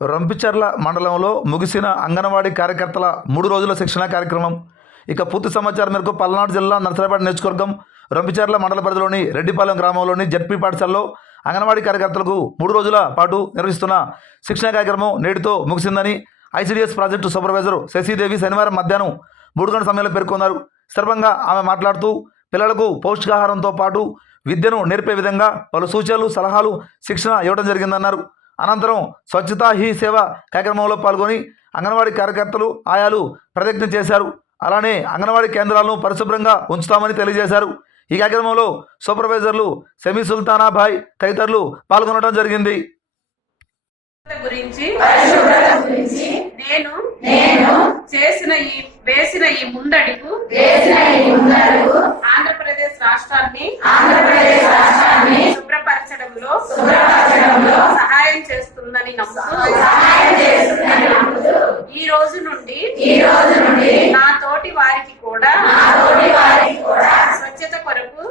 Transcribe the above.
రంపిచర్ల మండలంలో ముగిసిన అంగన్వాడీ కార్యకర్తల మూడు రోజుల శిక్షణ కార్యక్రమం. ఇక పూర్తి సమాచారం మేరకు పల్నాడు జిల్లా నర్సరాపేట నియోజకవర్గం రంపిచర్ల మండల పరిధిలోని రెడ్డిపాలెం గ్రామంలోని జడ్పీ పాఠశాలలో అంగన్వాడీ కార్యకర్తలకు మూడు రోజుల పాటు నిర్వహిస్తున్న శిక్షణ కార్యక్రమం నేటితో ముగిసిందని ఐసీడీఎస్ ప్రాజెక్టు సూపర్వైజర్ శశిదేవి శనివారం మధ్యాహ్నం మూడు గంటల సమయంలో పేర్కొన్నారు. సందర్భంగా ఆమె మాట్లాడుతూ పిల్లలకు పౌష్టికాహారంతో పాటు విద్యను నేర్పే విధంగా పలు సూచనలు సలహాలు శిక్షణ ఇవ్వడం జరిగిందన్నారు. అనంతరం స్వచ్ఛతా హీ సేవ కార్యక్రమంలో పాల్గొని అంగన్వాడీ కార్యకర్తలు ఆయాలు ప్రతిజ్ఞ చేశారు. అలానే అంగన్వాడీ కేంద్రాలను పరిశుభ్రంగా ఉంచుతామని తెలియజేశారు. ఈ కార్యక్రమంలో సూపర్వైజర్లు సెమీ సుల్తానాభాయ్ తదితరులు పాల్గొనడం జరిగింది. గురించి నేను నేను చేసిన ఈ వేసిన ఈ ముందడుగు ఆంధ్రప్రదేశ్ రాష్ట్రాన్ని ఆంధ్రప్రదేశ్ రాష్ట్రాన్ని సహాయం చేస్తుందని నమ్ముతూ ఈ రోజు నుండి నా తోటి వారికి కూడా స్వచ్ఛత కొరకు